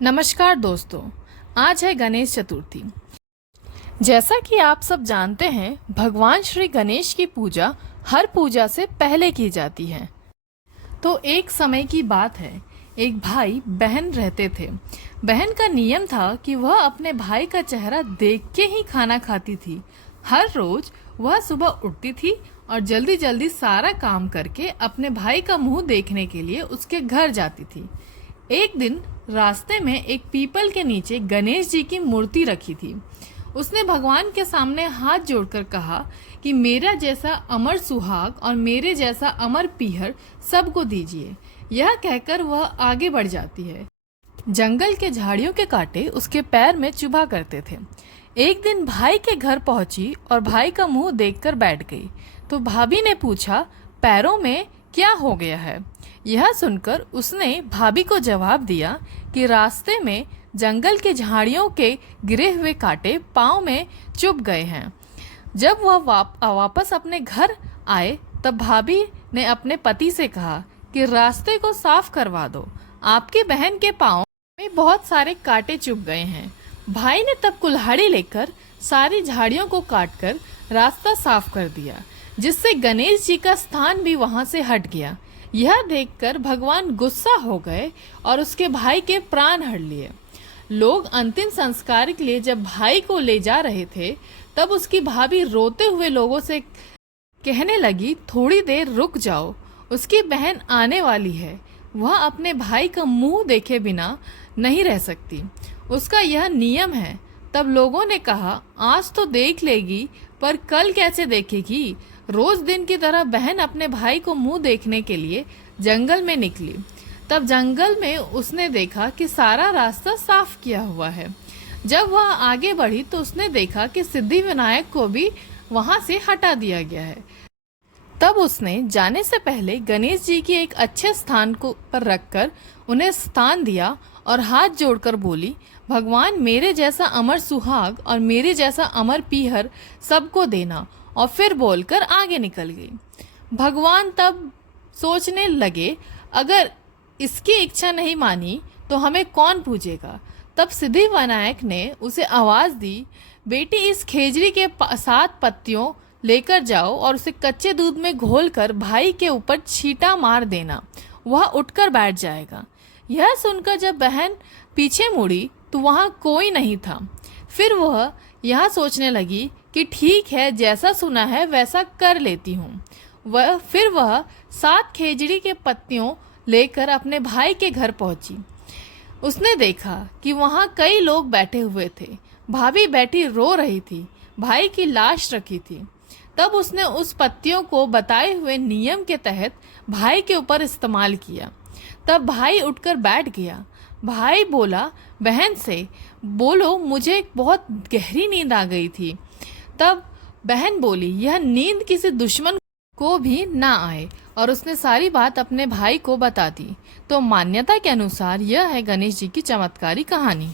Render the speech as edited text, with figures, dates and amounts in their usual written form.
नमस्कार दोस्तों, आज है गणेश चतुर्थी। जैसा कि आप सब जानते हैं, भगवान श्री गणेश की पूजा हर पूजा से पहले की जाती है। तो एक समय की बात है, एक भाई बहन रहते थे। बहन का नियम था कि वह अपने भाई का चेहरा देख के ही खाना खाती थी। हर रोज वह सुबह उठती थी और जल्दी जल्दी सारा काम करके अपने भाई का मुंह देखने के लिए उसके घर जाती थी। एक दिन रास्ते में एक पीपल के नीचे गणेश जी की मूर्ति रखी थी। उसने भगवान के सामने हाथ जोड़कर कहा कि मेरा जैसा अमर सुहाग और मेरे जैसा अमर पीहर सबको दीजिए। यह कहकर वह आगे बढ़ जाती है। जंगल के झाड़ियों के कांटे उसके पैर में चुभा करते थे। एक दिन भाई के घर पहुंची और भाई का मुंह देखकर बैठ गई। तो भाभी ने पूछा, पैरों में क्या हो गया है? यह सुनकर उसने भाभी को जवाब दिया कि रास्ते में जंगल के झाड़ियों के गिरे हुए कांटे पाँव में चुभ गए हैं। जब वह वापस अपने घर आए तब भाभी ने अपने पति से कहा कि रास्ते को साफ करवा दो, आपकी बहन के पाँव में बहुत सारे कांटे चुभ गए हैं। भाई ने तब कुल्हाड़ी लेकर सारी झाड़ियों को काटकर रास्ता साफ कर दिया, जिससे गणेश जी का स्थान भी वहां से हट गया। यह देखकर भगवान गुस्सा हो गए और उसके भाई के प्राण हर लिए। लोग अंतिम संस्कार के लिए जब भाई को ले जा रहे थे तब उसकी भाभी रोते हुए लोगों से कहने लगी, थोड़ी देर रुक जाओ, उसकी बहन आने वाली है। वह अपने भाई का मुंह देखे बिना नहीं रह सकती, उसका यह नियम है। तब लोगों ने कहा, आज तो देख लेगी पर कल कैसे देखेगी? रोज दिन की तरह बहन अपने भाई को मुंह देखने के लिए जंगल में निकली। तब जंगल में उसने देखा कि सारा रास्ता साफ किया हुआ है। जब वह आगे बढ़ी तो उसने देखा कि सिद्धि विनायक को भी वहां से हटा दिया गया है। तब उसने जाने से पहले गणेश जी की एक अच्छे स्थान को पर रखकर उन्हें स्थान दिया और हाथ जोड़कर बोली, भगवान मेरे जैसा अमर सुहाग और मेरे जैसा अमर पीहर सबको देना, और फिर बोलकर आगे निकल गई। भगवान तब सोचने लगे, अगर इसकी इच्छा नहीं मानी तो हमें कौन पूजेगा? तब सिद्धि विनायक ने उसे आवाज दी, बेटी इस खेजड़ी के 7 पत्तियों लेकर जाओ और उसे कच्चे दूध में घोलकर भाई के ऊपर छींटा मार देना, वह उठकर बैठ जाएगा। यह सुनकर जब बहन पीछे मुड़ी तो वहाँ कोई नहीं था। फिर वह यह सोचने लगी कि ठीक है, जैसा सुना है वैसा कर लेती हूँ। फिर वह 7 खेजड़ी के पत्तियों लेकर अपने भाई के घर पहुंची। उसने देखा कि वहाँ कई लोग बैठे हुए थे। भाभी बैठी रो रही थी, भाई की लाश रखी थी। तब उसने उस पत्तियों को बताए हुए नियम के तहत भाई के ऊपर इस्तेमाल किया। तब भाई उठकर बैठ गया। भाई बोला बहन से, बोलो मुझे बहुत गहरी नींद आ गई थी। तब बहन बोली, यह नींद किसी दुश्मन को भी ना आए, और उसने सारी बात अपने भाई को बता दी। तो मान्यता के अनुसार यह है गणेश जी की चमत्कारी कहानी।